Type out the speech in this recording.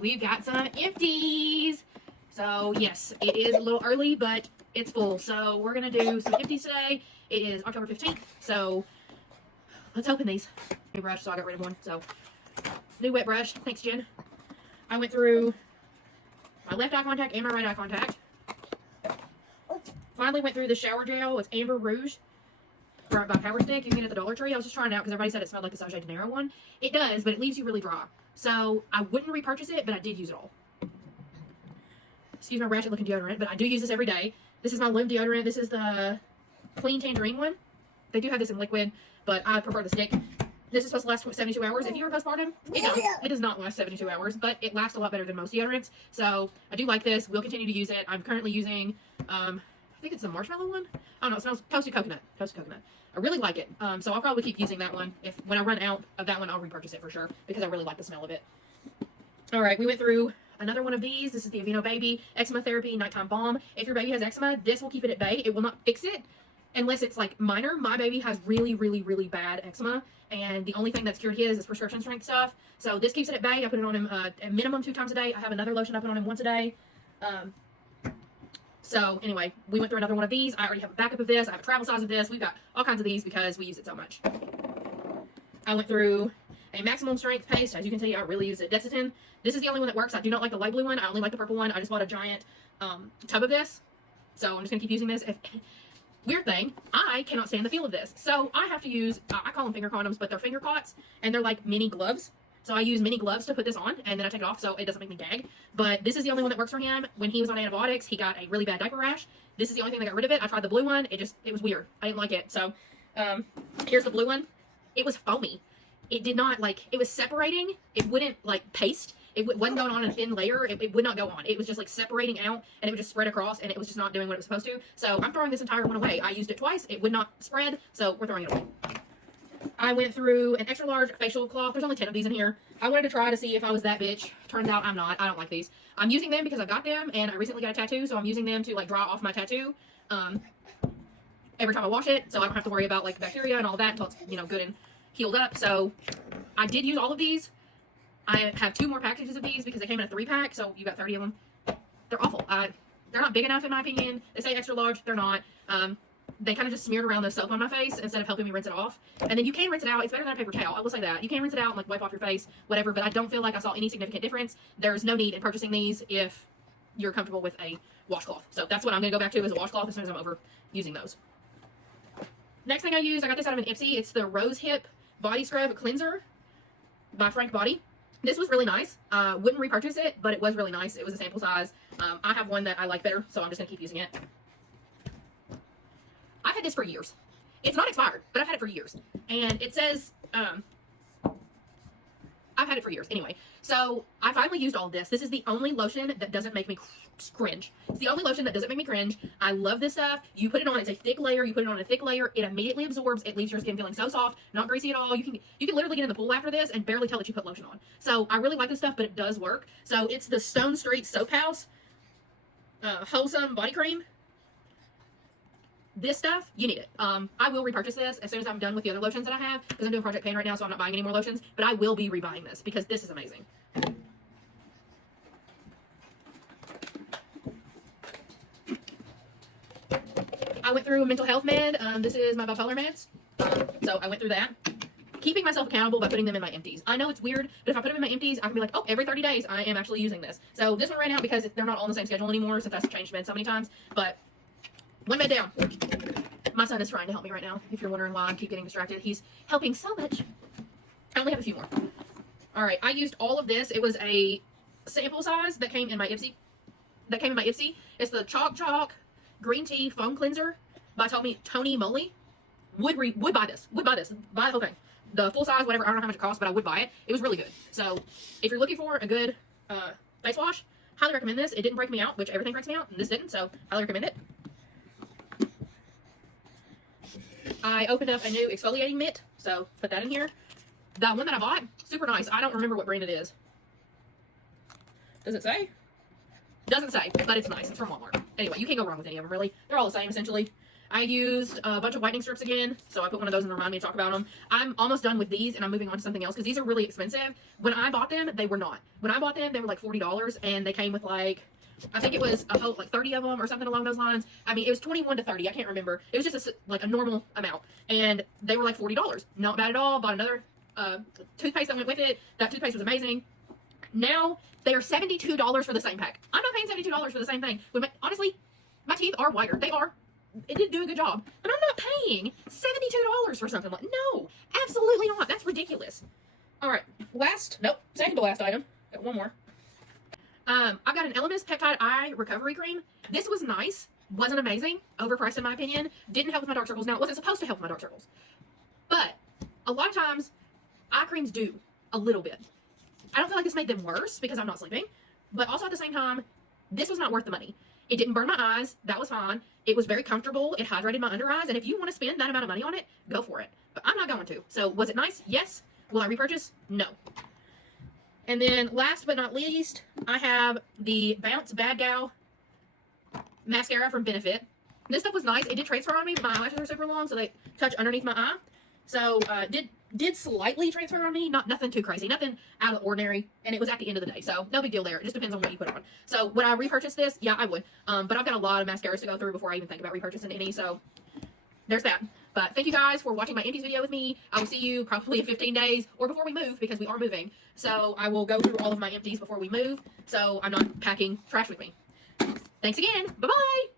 we've got some empties. So yes, it is a little early, but it's full. So we're gonna do some empties today. It is October 15th, so let's open these. New brush, so I got rid of one. So new wet brush. Thanks, Jen. I went through my left eye contact and my right eye contact. Finally went through the shower gel. It's Amber Rouge by Power Stick. You can get it at the Dollar Tree. I was just trying it out because everybody said it smelled like the Saint Gennaro one. It does, but it leaves you really dry. So I wouldn't repurchase it, but I did use it all. Excuse my ratchet looking deodorant, but I do use this every day. This is my Loom deodorant. This is the Clean Tangerine one. They do have this in liquid, but I prefer the stick. This is supposed to last 72 hours. If you were postpartum, it does not last 72 hours, but it lasts a lot better than most deodorants. So I do like this. We'll continue to use it. I'm currently using, I think it's the marshmallow one. I don't know. It smells toasted coconut. Toasted coconut. I really like it. So I'll probably keep using that one. When I run out of that one, I'll repurchase it for sure because I really like the smell of it. All right, we went through another one of these. This is the Aveeno Baby Eczema Therapy Nighttime Balm. If your baby has eczema, this will keep it at bay. It will not fix it unless it's like minor. My baby has really, really, really bad eczema, and the only thing that's cured his is prescription strength stuff. So this keeps it at bay. I put it on him a minimum 2 times a day. I have another lotion I put on him once a day. So anyway, we went through another one of these. I already have a backup of this. I have a travel size of this. We've got all kinds of these because we use it so much. I went through a maximum strength paste. As you can see, I really use it. Desitin. This is the only one that works. I do not like the light blue one. I only like the purple one. I just bought a giant tub of this. So I'm just going to keep using this. Weird thing, I cannot stand the feel of this. So I have to use, I call them finger condoms, but they're finger cots, and they're like mini gloves. So I use mini gloves to put this on, and then I take it off so it doesn't make me gag. But this is the only one that works for him. When he was on antibiotics, he got a really bad diaper rash. This is the only thing that got rid of it. I tried the blue one. It was weird. I didn't like it. So here's the blue one. It was foamy. It did not, like, it was separating. It wouldn't, like, paste. It wasn't going on a thin layer. It would not go on. It was just, like, separating out, and it would just spread across, and it was just not doing what it was supposed to. So I'm throwing this entire one away. I used it twice. It would not spread, so we're throwing it away. I went through an extra large facial cloth. There's only 10 of these in here. I wanted to try to see if I was that bitch. Turns out I'm not. I don't like these. I'm using them because I got them, and I recently got a tattoo, so I'm using them to, like, dry off my tattoo every time I wash it, so I don't have to worry about, like, bacteria and all that until it's, you know, good and healed up. So I did use all of these. I have 2 more packages of these because they came in a 3-pack, so you got 30 of them. They're awful. They're not big enough in my opinion. They say extra large. They're not. They kind of just smeared around the soap on my face instead of helping me rinse it off. And then you can rinse it out. It's better than a paper towel. I will say that. You can rinse it out and like wipe off your face, whatever, but I don't feel like I saw any significant difference. There's no need in purchasing these if you're comfortable with a washcloth. So that's what I'm going to go back to is a washcloth as soon as I'm over using those. Next thing I use, I got this out of an Ipsy. It's the Rose Hip Body Scrub Cleanser by Frank Body. This was really nice. Wouldn't repurchase it, but it was really nice. It was a sample size. I have one that I like better, so I'm just going to keep using it. I've had this for years. It's not expired, but I've had it for years. And it says, I've had it for years. Anyway, so I finally used all of this. This is the only lotion that doesn't make me cringe. It's the only lotion that doesn't make me cringe. I love this stuff. You put it on, it's a thick layer. You put it on a thick layer. It immediately absorbs. It leaves your skin feeling so soft, not greasy at all. You can literally get in the pool after this and barely tell that you put lotion on. So I really like this stuff, but it does work. So it's the Stone Street Soap House Wholesome Body Cream. This stuff, you need it. I will repurchase this as soon as I'm done with the other lotions that I have because I'm doing Project Pan right now, so I'm not buying any more lotions, but I will be rebuying this because this is amazing. I went through mental health med. This is my bipolar meds. So I went through that. Keeping myself accountable by putting them in my empties. I know it's weird, but if I put them in my empties, I can be like, oh, every 30 days I am actually using this. So this one ran out because they're not all on the same schedule anymore since I've changed meds so many times, but one med down. My son is trying to help me right now. If you're wondering why I keep getting distracted, he's helping so much. I only have a few more. All right, I used all of this. It was a sample size that came in my Ipsy. It's the Chalk Green Tea Foam Cleanser by Tony Moly. Would buy this. Buy the whole thing. The full size, whatever. I don't know how much it costs, but I would buy it. It was really good. So if you're looking for a good face wash, highly recommend this. It didn't break me out, which everything breaks me out, and this didn't. So highly recommend it. I opened up a new exfoliating mitt, so put that in here. That one that I bought, super nice. I don't remember what brand it is. Does it say? Doesn't say, but it's nice. It's from Walmart. Anyway, you can't go wrong with any of them, really. They're all the same, essentially. I used a bunch of whitening strips again, so I put one of those in to remind me to talk about them. I'm almost done with these, and I'm moving on to something else because these are really expensive. When I bought them, they were not. When I bought them, they were like $40, and they came with like, I think it was a whole, like 30 of them or something along those lines. I mean, it was 21 to 30. I can't remember. It was just like a normal amount, and they were like $40. Not bad at all. Bought another toothpaste that went with it. That toothpaste was amazing. Now they are $72 for the same pack. I'm not paying $72 for the same thing. Honestly, my teeth are whiter. They are. It did do a good job, but I'm not paying $72 for something like. No, absolutely not. That's ridiculous. All right, second to last item. Got one more. I got an Elemis Peptide Eye Recovery Cream. This was nice. Wasn't amazing. Overpriced in my opinion. Didn't help with my dark circles. Now, it wasn't supposed to help with my dark circles. But a lot of times, eye creams do a little bit. I don't feel like this made them worse because I'm not sleeping. But also at the same time, this was not worth the money. It didn't burn my eyes. That was fine. It was very comfortable. It hydrated my under eyes. And if you want to spend that amount of money on it, go for it. But I'm not going to. So was it nice? Yes. Will I repurchase? No. And then last but not least, I have the Bounce Bad Gal mascara from Benefit. This stuff was nice. It did transfer on me, but my eyelashes are super long, so they touch underneath my eye. So did slightly transfer on me. Nothing too crazy. Nothing out of the ordinary. And it was at the end of the day. So no big deal there. It just depends on what you put on. So would I repurchase this? Yeah, I would. But I've got a lot of mascaras to go through before I even think about repurchasing any. So there's that. But thank you guys for watching my empties video with me. I will see you probably in 15 days or before we move because we are moving. So I will go through all of my empties before we move. So I'm not packing trash with me. Thanks again. Bye-bye.